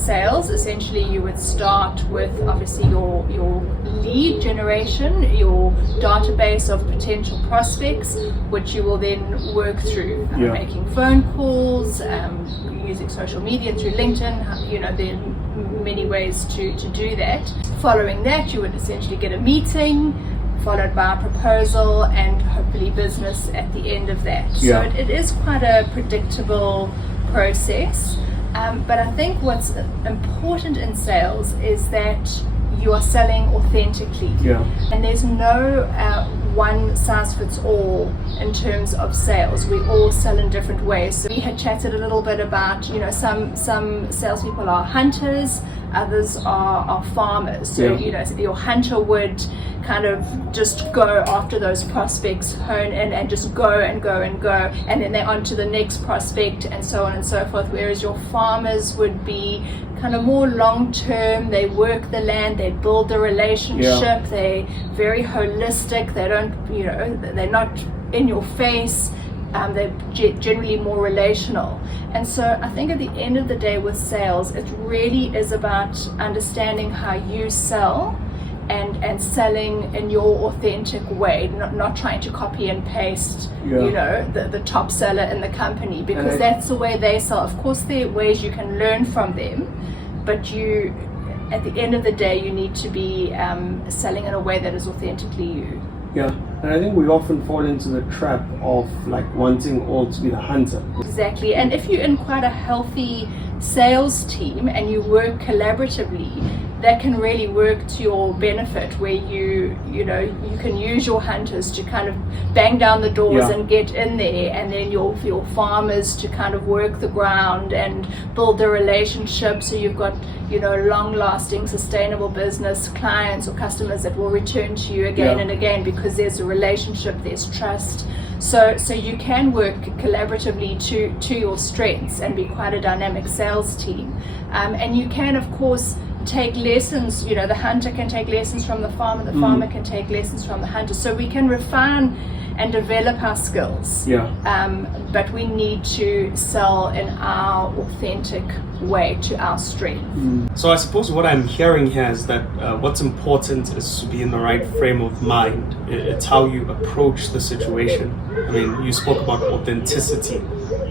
sales, essentially you would start with obviously your lead generation, your database of potential prospects, which you will then work through making phone calls, using social media through LinkedIn. There are many ways to do that. Following that, you would essentially get a meeting, followed by a proposal, and hopefully business at the end of that. So it is quite a predictable process. But I think what's important in sales is that you are selling authentically. And there's no one size fits all in terms of sales. We all sell in different ways. So we had chatted a little bit about, some salespeople are hunters, others are farmers. So, your hunter would kind of just go after those prospects, hone in and just go and go and go, and then they're on to the next prospect and so on and so forth. Whereas your farmers would be kind of more long term. They work the land, they build the relationship, they're very holistic, they don't, they're not in your face. They're generally more relational. And so I think at the end of the day with sales, it really is about understanding how you sell and selling in your authentic way, not trying to copy and paste, the top seller in the company, because that's the way they sell. Of course, there are ways you can learn from them, but at the end of the day, you need to be selling in a way that is authentically you. Yeah, and I think we often fall into the trap of wanting all to be the hunter. Exactly, and if you're in quite a healthy sales team and you work collaboratively, that can really work to your benefit, where you can use your hunters to kind of bang down the doors and get in there, and then your farmers to kind of work the ground and build the relationship, so you've got long-lasting sustainable business clients or customers that will return to you again and again, because there's a relationship, there's trust. So you can work collaboratively to your strengths and be quite a dynamic sales team, and you can of course take lessons. The hunter can take lessons from the farmer, the farmer can take lessons from the hunter. So we can refine and develop our skills, but we need to sell in our authentic way to our strength. So I suppose what I'm hearing here is that what's important is to be in the right frame of mind. It's how you approach the situation. I mean, you spoke about authenticity.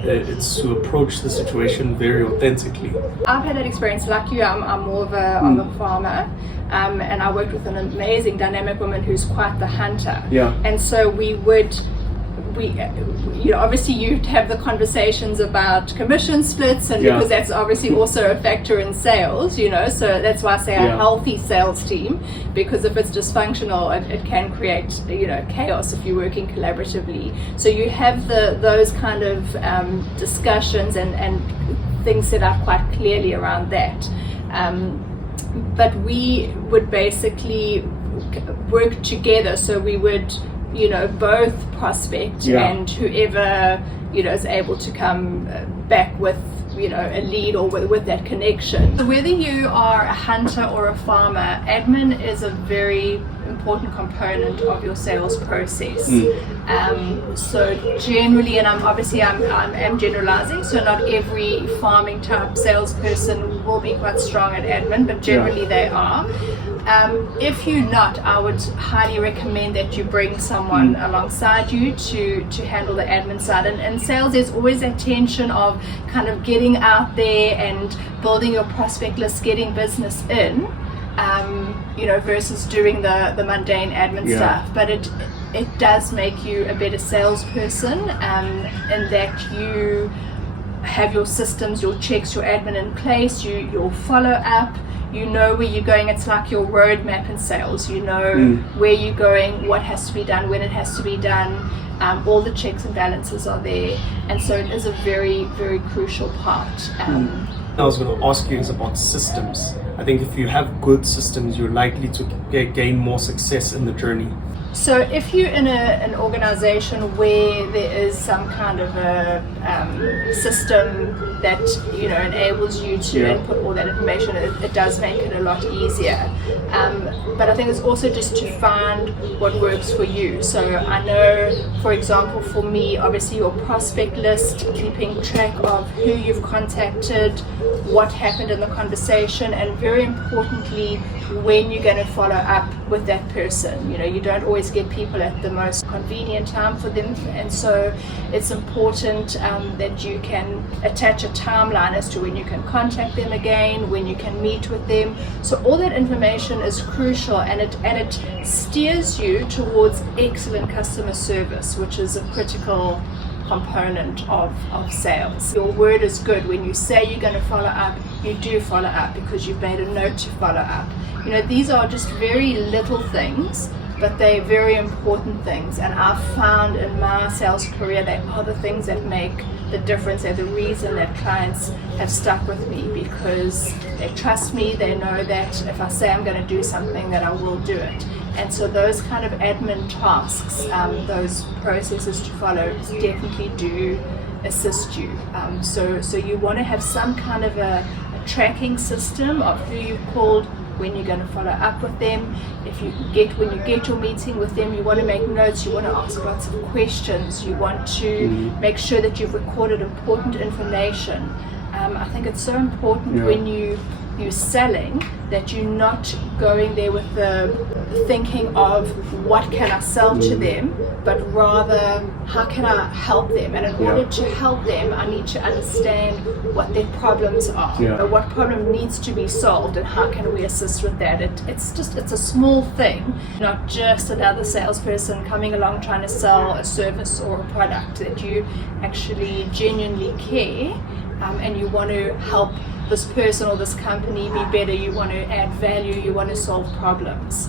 It's to approach the situation very authentically. I've had that experience. Like you, I'm more of a farmer, and I worked with an amazing dynamic woman who's quite the hunter. And so we obviously you'd have the conversations about commission splits, and because that's obviously also a factor in sales, so that's why I say a healthy sales team, because if it's dysfunctional, it can create chaos if you're working collaboratively. So you have those kind of discussions and things set up quite clearly around that, but we would basically work together. So we would both prospect and whoever is able to come back with a lead or with that connection. So whether you are a hunter or a farmer, admin is a very important component of your sales process. So generally, and I'm generalizing, so not every farming type salesperson will be quite strong at admin, but generally they are. If you're not, I would highly recommend that you bring someone alongside you to handle the admin side. And in sales, there's always that tension of kind of getting out there and building your prospect list, getting business in, versus doing the mundane admin stuff. But it does make you a better salesperson, in that you have your systems, your checks, your admin in place, your follow up. You know where you're going. It's like your roadmap in sales. You know where you're going, what has to be done, when it has to be done. All the checks and balances are there, and so it is a very, very crucial part. I was going to ask you is about systems. I think if you have good systems, you're likely to gain more success in the journey. So if you're in an organization where there is some kind of a system that enables you to input all that information, it does make it a lot easier. But I think it's also just to find what works for you. So I know, for example, for me, obviously your prospect list, keeping track of who you've contacted, what happened in the conversation, and very importantly, when you're going to follow up with that person. You don't always get people at the most convenient time for them, and so it's important that you can attach a timeline as to when you can contact them again, when you can meet with them. So all that information is crucial, and it steers you towards excellent customer service, which is a critical component of sales. Your word is good. When you say you're going to follow up, you do follow up because you've made a note to follow up. These are just very little things, but they're very important things, and I've found in my sales career they are the things that make the difference. They're the reason that clients have stuck with me, because they trust me, they know that if I say I'm going to do something, that I will do it. And so those kind of admin tasks, those processes to follow definitely do assist you. So you want to have some kind of a tracking system of who you've called, when you're going to follow up with them. When you get your meeting with them, you want to make notes, you want to ask lots of questions, you want to make sure that you've recorded important information. I think it's so important when you're selling that you're not going there with the thinking of what can I sell to them, but rather how can I help them. And in order to help them, I need to understand what their problems are, what problem needs to be solved, and how can we assist with that. It's a small thing, not just another salesperson coming along trying to sell a service or a product, that you actually genuinely care, and you want to help this person or this company be better. You want to add value, you want to solve problems.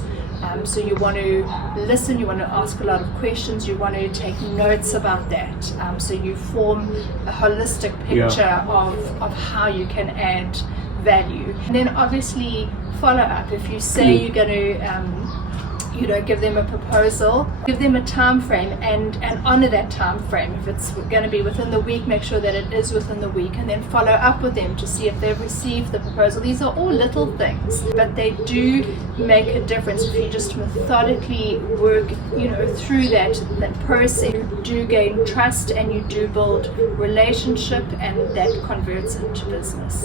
So you want to listen, you want to ask a lot of questions, you want to take notes about that. So you form a holistic picture of how you can add value. And then obviously follow up. If you say you're going to give them a proposal, give them a time frame and honor that time frame. If it's going to be within the week, make sure that it is within the week, and then follow up with them to see if they've received the proposal. These are all little things, but they do make a difference if you just methodically work through that process. You do gain trust and you do build relationship, and that converts into business.